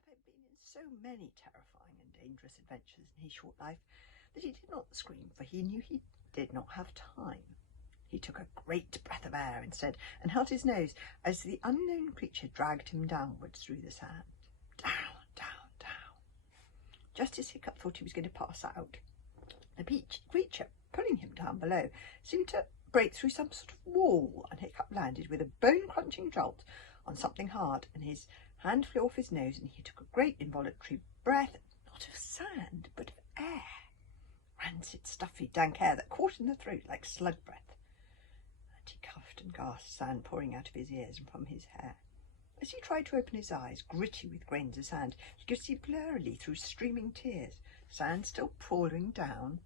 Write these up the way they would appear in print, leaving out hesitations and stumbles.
chap had been in so many terrifying and dangerous adventures in his short life that he did not scream, for he knew he did not have time. He took a great breath of air instead and held his nose as the unknown creature dragged him downwards through the sand. Down, down, down. Just as Hiccup thought he was going to pass out, the creature pulling him down below seemed to break through some sort of wall, and Hiccup landed with a bone-crunching jolt on something hard, and his hand flew off his nose, and he took a great involuntary breath, not of sand, but of air. Rancid, stuffy, dank air that caught in the throat like slug breath. And he coughed and gasped, sand pouring out of his ears and from his hair. As he tried to open his eyes, gritty with grains of sand, he could see blurrily through streaming tears, sand still pouring down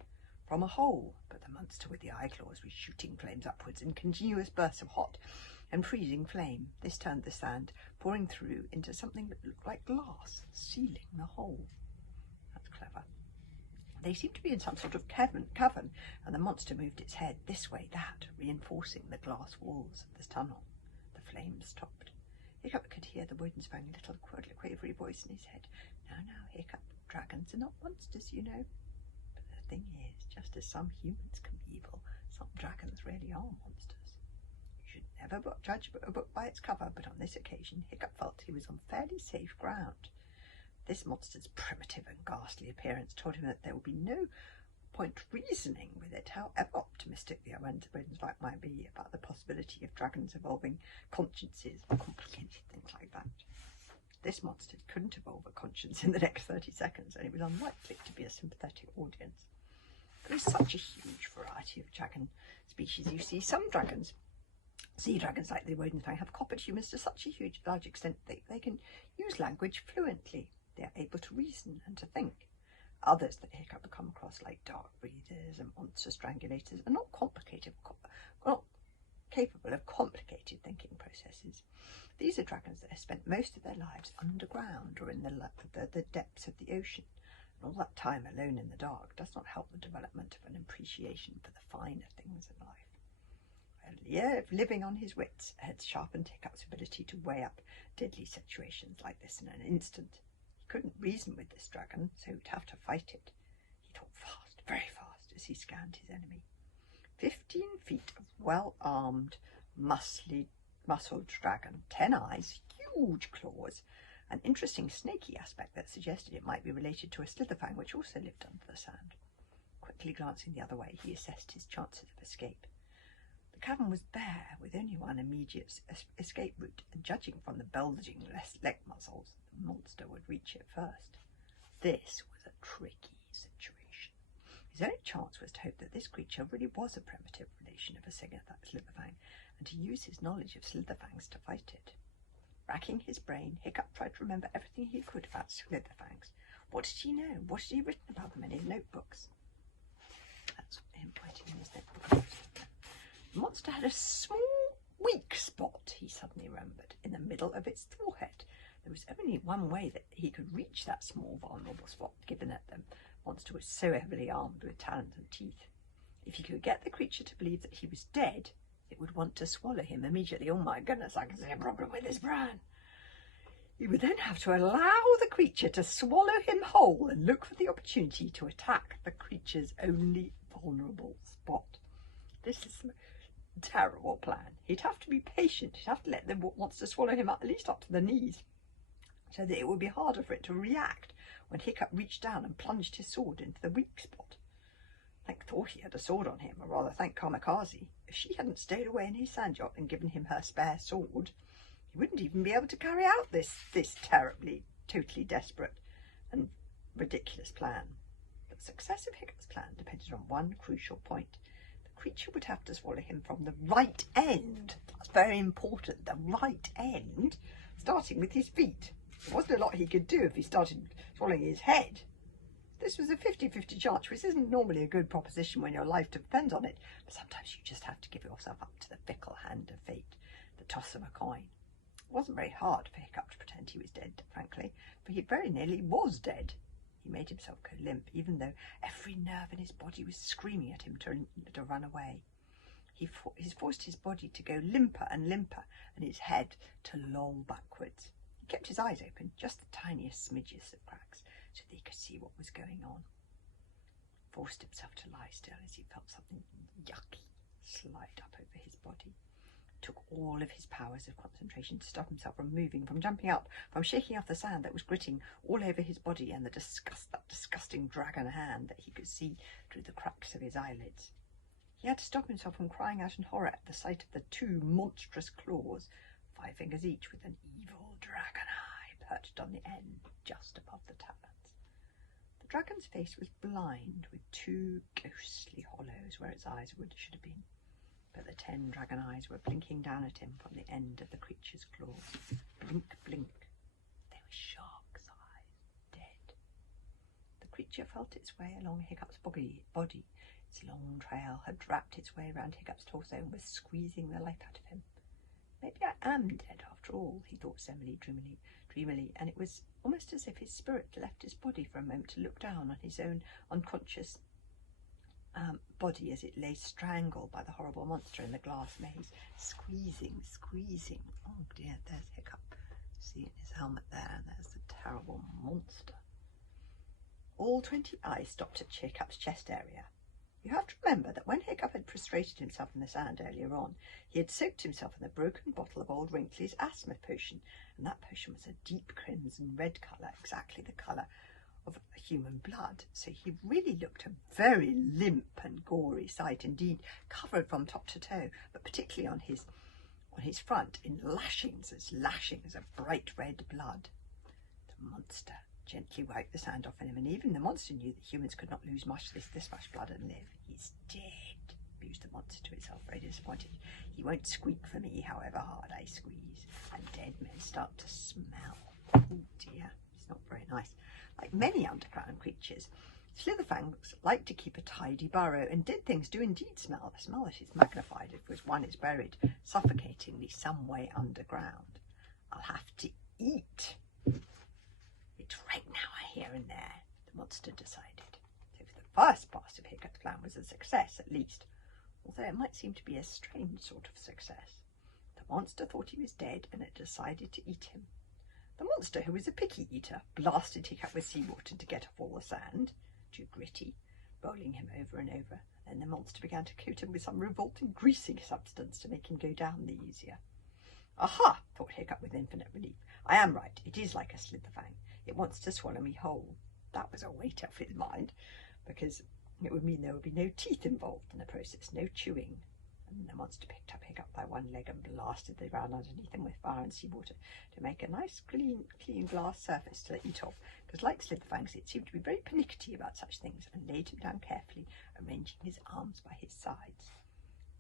from a hole, but the monster with the eye claws was shooting flames upwards in continuous bursts of hot and freezing flame. This turned the sand pouring through into something that looked like glass, sealing the hole. That's clever. They seemed to be in some sort of cavern, and the monster moved its head this way, that, reinforcing the glass walls of the tunnel. The flames stopped. Hiccup could hear the Wodenspang little quavery voice in his head. "No, no, Hiccup, dragons are not monsters, you know. But the thing is, just as some humans can be evil, some dragons really are monsters. You should never judge a book by its cover, but on this occasion Hiccup felt he was on fairly safe ground. This monster's primitive and ghastly appearance told him that there would be no point reasoning with it, however optimistic the Wodenspang might be about the possibility of dragons evolving consciences or complicated things like that. This monster couldn't evolve a conscience in the next 30 seconds, and it was unlikely to be a sympathetic audience. There is such a huge variety of dragon species. You see, some dragons, sea dragons like the Wodenspang, have copied humans to such a large extent that they can use language fluently. They are able to reason and to think. Others that Hiccup come across, like dark breathers and monster strangulators, are not capable of complicated thinking processes. These are dragons that have spent most of their lives underground or in the depths of the ocean, and all that time alone in the dark does not help the development of an appreciation for the finer things in life. A year of living on his wits had sharpened Hiccup's ability to weigh up deadly situations like this in an instant. He couldn't reason with this dragon, so he'd have to fight it. He thought fast, very fast, as he scanned his enemy. 15 feet of well-armed, muscled dragon, 10 eyes, huge claws, an interesting snaky aspect that suggested it might be related to a Slitherfang, which also lived under the sand. Quickly glancing the other way, he assessed his chances of escape. The cavern was bare, with only one immediate escape route, and judging from the bulging leg muscles, the monster would reach it first. This was a tricky situation. His only chance was to hope that this creature really was a primitive relation of a Slitherfang, and to use his knowledge of Slitherfangs to fight it. Racking his brain, Hiccup tried to remember everything he could about Slitherfangs. What did he know? What had he written about them in his notebooks? That's him writing in his notebook. The monster had a small, weak spot, he suddenly remembered, in the middle of its forehead. There was only one way that he could reach that small, vulnerable spot, given that the monster was so heavily armed with talons and teeth. If he could get the creature to believe that he was dead, it would want to swallow him immediately. Oh my goodness, I can see a problem with this brain. He would then have to allow the creature to swallow him whole and look for the opportunity to attack the creature's only vulnerable spot. This is a terrible plan. He'd have to be patient. He'd have to let the monster swallow him at least up to the knees, so that it would be harder for it to react when Hiccup reached down and plunged his sword into the weak spot. Thank thought he had a sword on him, or rather thank Kamikaze. If she hadn't stayed away in his sand yacht and given him her spare sword, he wouldn't even be able to carry out this totally desperate and ridiculous plan. But the success of Hiccup's plan depended on one crucial point. The creature would have to swallow him from the right end. That's very important, the right end, starting with his feet. There wasn't a lot he could do if he started swallowing his head. This was a 50-50 chance, which isn't normally a good proposition when your life depends on it, but sometimes you just have to give yourself up to the fickle hand of fate, the toss of a coin. It wasn't very hard for Hiccup to pretend he was dead, frankly, for he very nearly was dead. He made himself go limp, even though every nerve in his body was screaming at him to run away. He forced his body to go limper and limper, and his head to loll backwards. He kept his eyes open, just the tiniest smidges of cracks, so that he could see what was going on. Forced himself to lie still as he felt something yucky slide up over his body. It took all of his powers of concentration to stop himself from moving, from jumping up, from shaking off the sand that was gritting all over his body and that disgusting dragon hand that he could see through the cracks of his eyelids. He had to stop himself from crying out in horror at the sight of the two monstrous claws, 5 fingers each, with an evil dragon eye perched on the end just above the talons. The dragon's face was blind, with 2 ghostly hollows where its eyes should have been, but the 10 dragon eyes were blinking down at him from the end of the creature's claws. Blink, blink. They were shark's eyes, dead. The creature felt its way along Hiccup's body. Its long trail had wrapped its way round Hiccup's torso and was squeezing the life out of him. Maybe I am dead after all, he thought dreamily, and it was almost as if his spirit left his body for a moment to look down on his own unconscious body as it lay strangled by the horrible monster in the glass maze, squeezing. Oh dear, there's Hiccup. See in his helmet there, and there's the terrible monster. All 20 eyes stopped at Hiccup's chest area. You have to remember that when Hiccup had prostrated himself in the sand earlier on, he had soaked himself in the broken bottle of old Wrinkly's asthma potion, and that potion was a deep crimson red colour, exactly the colour of human blood. So he really looked a very limp and gory sight indeed, covered from top to toe, but particularly on his front in lashings of bright red blood. The monster gently wiped the sand off him, and even the monster knew that humans could not lose this much blood and live. He's dead, mused the monster to itself, very disappointed. He won't squeak for me, however hard I squeeze. And dead men start to smell. Oh dear, it's not very nice. Like many underground creatures, Slitherfangs like to keep a tidy burrow, and dead things do indeed smell. The smell that is magnified if one is buried suffocatingly some way underground. I'll have to eat. It's right now, here and there, the monster decided. So the first part of Hiccup's plan was a success, at least, although it might seem to be a strange sort of success. The monster thought he was dead, and it decided to eat him. The monster, who was a picky eater, blasted Hiccup with seawater to get off all the sand, too gritty, rolling him over and over. Then the monster began to coat him with some revolting greasy substance to make him go down the easier. Aha, thought Hiccup with infinite relief. I am right, it is like a Slitherfang. It wants to swallow me whole. That was a weight off his mind, because it would mean there would be no teeth involved in the process, no chewing. And the monster picked up Hiccup by one leg and blasted the ground underneath him with fire and seawater to make a nice clean glass surface to eat off, because like Slitherfangs it seemed to be very pernickety about such things, and laid him down carefully, arranging his arms by his sides.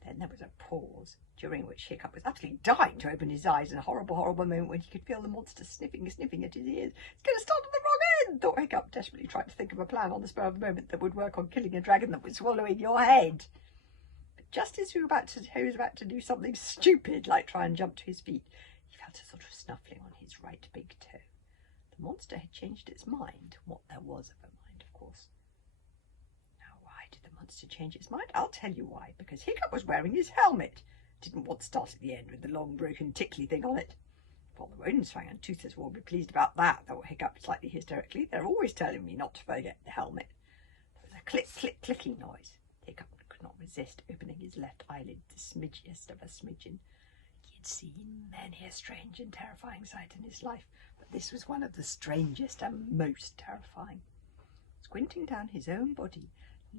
Then there was a pause, during which Hiccup was absolutely dying to open his eyes, in a horrible moment when he could feel the monster sniffing at his ears. It's going to start at the wrong end, thought Hiccup, desperately trying to think of a plan on the spur of the moment that would work on killing a dragon that was swallowing your head. But just as he was about to do something stupid, like try and jump to his feet, he felt a sort of snuffling on his right big toe. The monster had changed its mind, what there was of a mind, of course. To change its mind? I'll tell you why. Because Hiccup was wearing his helmet. Didn't want to start at the end with the long broken tickly thing on it. Well, the Rodensfang and Toothless will be pleased about that, thought Hiccup slightly hysterically. They're always telling me not to forget the helmet. There was a clicking noise. Hiccup could not resist opening his left eyelid the smidgiest of a smidgen. He had seen many a strange and terrifying sight in his life, but this was one of the strangest and most terrifying. Squinting down his own body,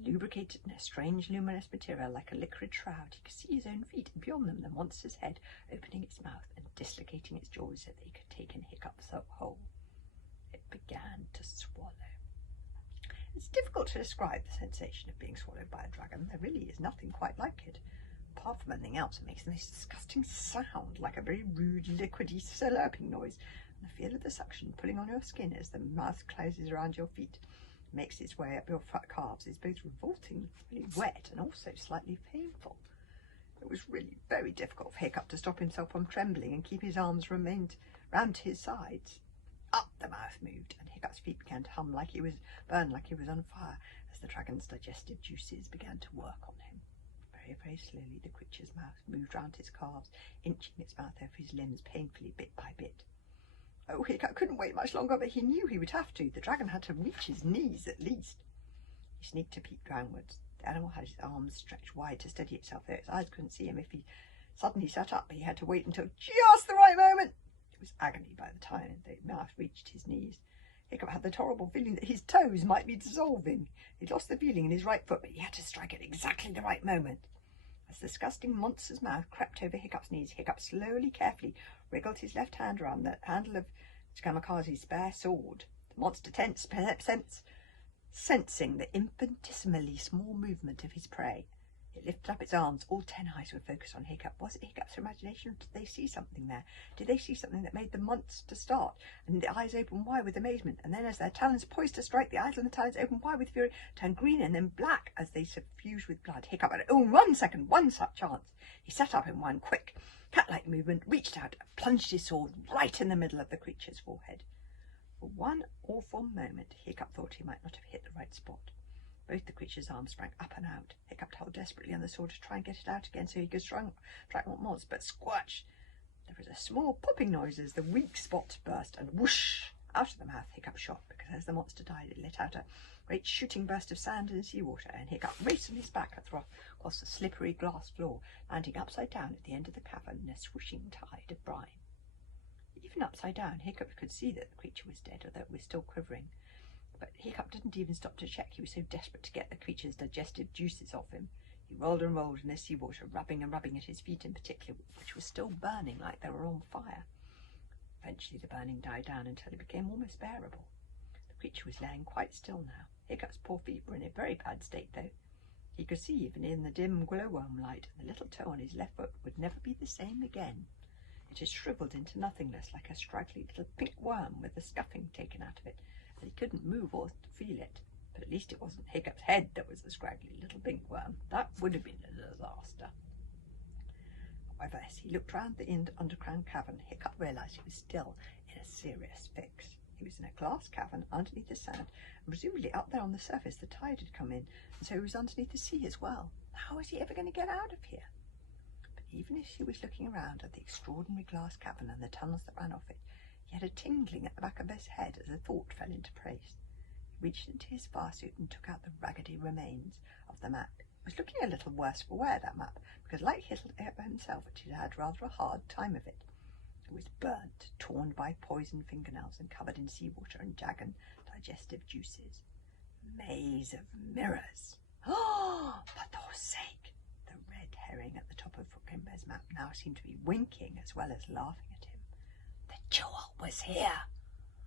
lubricated in a strange luminous material like a liquid shroud, he could see his own feet, and beyond them the monster's head, opening its mouth and dislocating its jaws so they could take in Hiccup whole. It began to swallow. It's difficult to describe the sensation of being swallowed by a dragon. There really is nothing quite like it. Apart from anything else, it makes the most disgusting sound, like a very rude, liquidy, slurping noise, and the feel of the suction pulling on your skin as the mouth closes around your feet makes its way up your calves is both revoltingly wet and also slightly painful. It was really very difficult for Hiccup to stop himself from trembling and keep his arms remained round his sides. Up the mouth moved, and Hiccup's feet began to burn like he was on fire, as the dragon's digestive juices began to work on him. Very, very slowly the creature's mouth moved round his calves, inching its mouth over his limbs painfully bit by bit. Oh, Hiccup couldn't wait much longer, but he knew he would have to. The dragon had to reach his knees at least. He sneaked a peek downwards. The animal had his arms stretched wide to steady itself, though its eyes couldn't see him. If he suddenly sat up, he had to wait until just the right moment. It was agony by the time the mouth reached his knees. Hiccup had the horrible feeling that his toes might be dissolving. He'd lost the feeling in his right foot, but he had to strike at exactly the right moment. As the disgusting monster's mouth crept over Hiccup's knees, Hiccup slowly, carefully wriggled his left hand around the handle of Kamikaze's spare sword. The monster tensed, sensing the infinitesimally small movement of his prey. It lifted up its arms. All 10 eyes were focused on Hiccup. Was it Hiccup's imagination, or did they see something there? Did they see something that made the monster start? And the eyes opened wide with amazement, and then as their talons poised to strike, the eyes on the talons opened wide with fury, turned green and then black as they suffused with blood. Hiccup had, oh, 1 second, one such chance. He sat up in one quick, cat-like movement, reached out and plunged his sword right in the middle of the creature's forehead. For one awful moment, Hiccup thought he might not have hit the right spot. Both the creature's arms sprang up and out. Hiccup held desperately on the sword to try and get it out again so he could strike what was, but squash! There was a small popping noise as the weak spot burst, and whoosh! Out of the mouth Hiccup shot, because as the monster died, it let out a great shooting burst of sand and seawater, and Hiccup raced on his back across the slippery glass floor, landing upside down at the end of the cavern in a swishing tide of brine. Even upside down, Hiccup could see that the creature was dead, although it was still quivering. But Hiccup didn't even stop to check. He was so desperate to get the creature's digestive juices off him. He rolled and rolled in the seawater, rubbing and rubbing at his feet in particular, which were still burning like they were on fire. Eventually the burning died down until it became almost bearable. The creature was laying quite still now. Hiccup's poor feet were in a very bad state, though. He could see even in the dim glowworm light, and the little toe on his left foot would never be the same again. It had shriveled into nothingness like a straggly little pink worm with the stuffing taken out of it, and he couldn't move or feel it. But at least it wasn't Hiccup's head that was a scraggly little pink worm. That would have been a disaster. However, as he looked round the underground cavern, Hiccup realised he was still in a serious fix. He was in a glass cavern underneath the sand, and presumably up there on the surface the tide had come in, and so he was underneath the sea as well. How was he ever going to get out of here? But even as he was looking around at the extraordinary glass cavern and the tunnels that ran off it, he had a tingling at the back of his head as a thought fell into place. He reached into his farsuit and took out the raggedy remains of the map. It was looking a little worse for wear, that map, because like Hiccup himself, it had rather a hard time of it. It was burnt, torn by poisoned fingernails, and covered in seawater and jagged digestive juices. Maze of mirrors. Oh, for Thor's sake! The red herring at the top of Kimber's map now seemed to be winking as well as laughing at him. The jewel was here.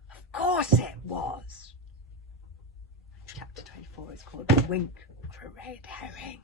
Of course it was. Chapter 24 is called The Wink of a Red Herring.